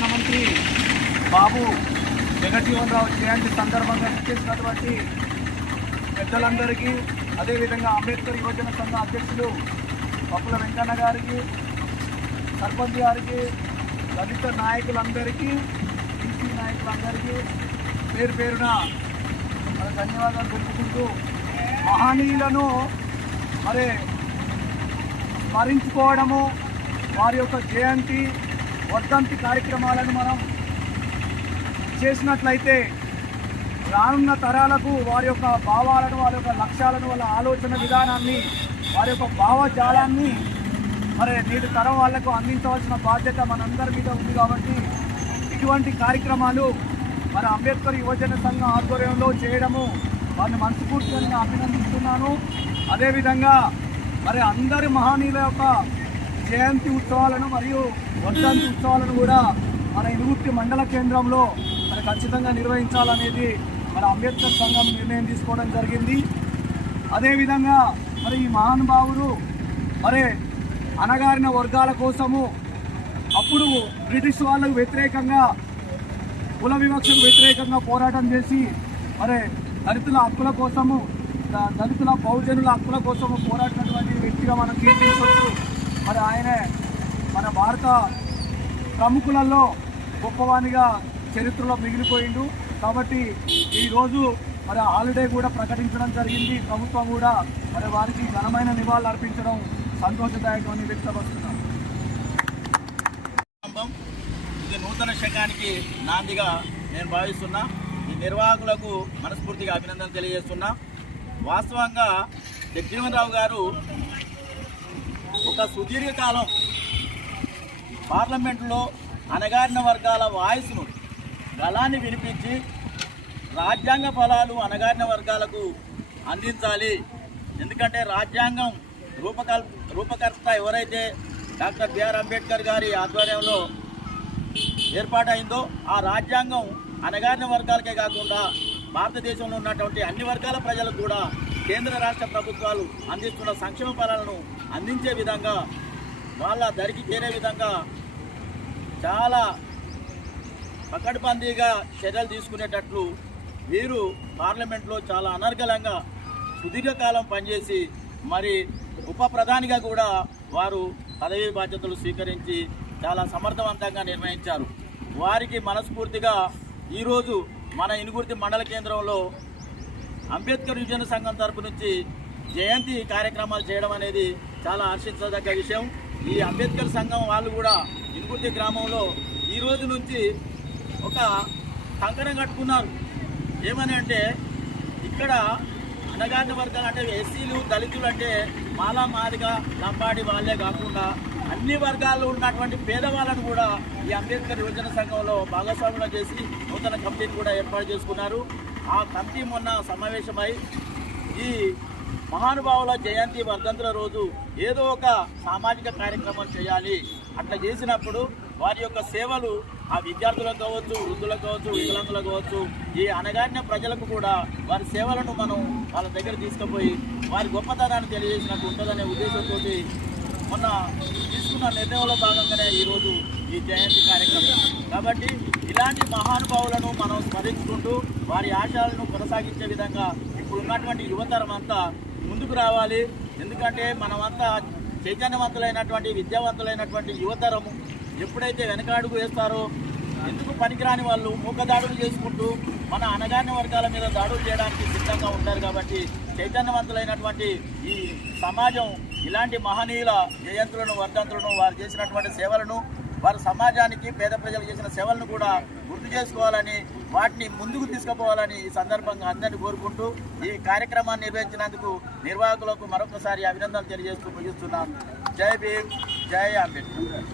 ప్రధానమంత్రి బాబు జగన్మోహన్ రావు జయంతి సందర్భంగా చేసినటువంటి పెద్దలందరికీ అదేవిధంగా అంబేద్కర్ యువజన సంఘ అధ్యక్షులు పప్పుల వెంకన్న గారికి సర్పంచ్ గారికి దళిత నాయకులందరికీ బీసీ నాయకులందరికీ పేరు పేరున మరి ధన్యవాదాలు తెలుపుకుంటూ మహనీయులను మరి స్మరించుకోవడము వారి యొక్క జయంతి వర్ధంతి కార్యక్రమాలను మనం చేసినట్లయితే రానున్న తరాలకు వారి యొక్క భావాలను వారి యొక్క లక్ష్యాలను వాళ్ళ ఆలోచన విధానాన్ని వారి యొక్క భావజాలాన్ని మరి నేటి తరం వాళ్ళకు అందించవలసిన బాధ్యత మనందరి మీద ఉంది కాబట్టి ఇటువంటి కార్యక్రమాలు మన అంబేద్కర్ యువజన సంఘం ఆధ్వర్యంలో చేయడము వారిని మనస్ఫూర్తిగా నేను అభినందిస్తున్నాను. అదేవిధంగా మరి అందరి మహనీయుల యొక్క జయంతి ఉత్సవాలను మరియు వర్ధంతి ఉత్సవాలను కూడా మన ఇనుగుర్తి మండల కేంద్రంలో మరి ఖచ్చితంగా నిర్వహించాలనేది మన అంబేద్కర్ సంఘం నిర్ణయం తీసుకోవడం జరిగింది. అదేవిధంగా మరి ఈ మహానుభావుడు మరి అణగారిన వర్గాల కోసము అప్పుడు బ్రిటిష్ వాళ్ళకు వ్యతిరేకంగా కుల వివక్షకు వ్యతిరేకంగా పోరాటం చేసి మరి దళితుల హక్కుల కోసము ద- దళితుల బహుజనుల హక్కుల కోసము పోరాడినటువంటి వ్యక్తిగా మనం కీర్తించవచ్చు. మరి ఆయనే మన భారత ప్రముఖులలో గొప్పవానిగా చరిత్రలో మిగిలిపోయిండు. కాబట్టి ఈరోజు మరి హాలిడే కూడా ప్రకటించడం జరిగింది. ప్రభుత్వం కూడా మరి వారికి ఘనమైన నివాళులు అర్పించడం సంతోషదాయకమని వ్యక్తపరుస్తున్నాం. ఇది నూతన శకానికి నాందిగా నేను భావిస్తున్నా. ఈ నిర్వాహకులకు మనస్ఫూర్తిగా అభినందన తెలియజేస్తున్నా. వాస్తవంగా జగజీవన్ గారు ఒక సుదీర్ఘకాలం పార్లమెంటులో అణగారిన వర్గాల వాయిస్ను గళాన్ని వినిపించి రాజ్యాంగ ఫలాలు అణగారిన వర్గాలకు అందించాలి. ఎందుకంటే రాజ్యాంగం రూపకల్ రూపకర్త ఎవరైతే డాక్టర్ బిఆర్ అంబేద్కర్ గారి ఆధ్వర్యంలో ఏర్పాటైందో ఆ రాజ్యాంగం అణగారిన వర్గాలకే కాకుండా భారతదేశంలో ఉన్నటువంటి అన్ని వర్గాల ప్రజలకు కూడా కేంద్ర రాష్ట్ర ప్రభుత్వాలు అందిస్తున్న సంక్షేమ ఫలాలను అందించే విధంగా వాళ్ళ దరికి చేరే విధంగా చాలా పకడ్బందీగా చర్యలు తీసుకునేటట్లు వీరు పార్లమెంట్లో చాలా అనర్గళంగా సుదీర్ఘకాలం పనిచేసి మరి ఉప ప్రధానిగా కూడా వారు పదవీ బాధ్యతలు స్వీకరించి చాలా సమర్థవంతంగా నిర్వహించారు. వారికి మనస్ఫూర్తిగా ఈరోజు మన ఇనుగుర్తి మండల కేంద్రంలో అంబేద్కర్ యువజన సంఘం తరపు నుంచి జయంతి కార్యక్రమాలు చేయడం అనేది చాలా హర్షించదగ్గ విషయం. ఈ అంబేద్కర్ సంఘం వాళ్ళు కూడా ఇనుగుర్తి గ్రామంలో ఈ రోజు నుంచి ఒక కంకణం కట్టుకున్నారు. ఏమని అంటే ఇక్కడ అణగారిన వర్గాలు అంటే ఎస్సీలు దళితులు అంటే మాలా మాదిగా లంబాడి వాళ్ళే కాకుండా అన్ని వర్గాల్లో ఉన్నటువంటి పేదవాళ్ళను కూడా ఈ అంబేద్కర్ యువజన సంఘంలో భాగస్వాములు చేసి నూతన కమిటీని కూడా ఏర్పాటు చేసుకున్నారు. ఆ కమిటీ మొన్న సమావేశమై ఈ మహానుభావుల జయంతి వర్ధంతుల రోజు ఏదో ఒక సామాజిక కార్యక్రమం చేయాలి. అట్లా చేసినప్పుడు వారి యొక్క సేవలు ఆ విద్యార్థులకు కావచ్చు వృద్ధులకు కావచ్చు వికలాంగులకు కావచ్చు ఈ అనగారిన ప్రజలకు కూడా వారి సేవలను మనం వాళ్ళ దగ్గర తీసుకుపోయి వారి గొప్పతనాన్ని తెలియజేసినట్టు ఉంటుందనే ఉద్దేశంతో మొన్న తీసుకున్న నిర్ణయంలో భాగంగానే ఈరోజు ఈ జయంతి కార్యక్రమం. కాబట్టి ఇలాంటి మహానుభావులను మనం స్మరించుకుంటూ వారి ఆశయాలను కొనసాగించే విధంగా ఇప్పుడు ఉన్నటువంటి యువతరం అంతా ముందుకు రావాలి. ఎందుకంటే మనమంతా చైతన్యవంతులైనటువంటి విద్యావంతులైనటువంటి యువతరము ఎప్పుడైతే వెనకాడుగు వేస్తారో ఎందుకు పనికిరాని వాళ్ళు మూకదాడులు చేసుకుంటూ మన అనగాని వర్గాల మీద దాడులు చేయడానికి సిద్ధంగా ఉంటారు కాబట్టి చైతన్యవంతులైనటువంటి ఈ సమాజం ఇలాంటి మహనీయుల జయంతులను వర్ధంతులను వారు చేసినటువంటి సేవలను వారు సమాజానికి పేద ప్రజలు చేసిన సేవలను కూడా గుర్తు చేసుకోవాలని వాటిని ముందుకు తీసుకుపోవాలని ఈ సందర్భంగా అందరినీ కోరుకుంటూ ఈ కార్యక్రమాన్ని నిర్వహించినందుకు నిర్వాహకులకు మరొకసారి అభినందనలు తెలియజేస్తూ ముగిస్తున్నాను. జై భీమ్ జై అంబేద్కర్.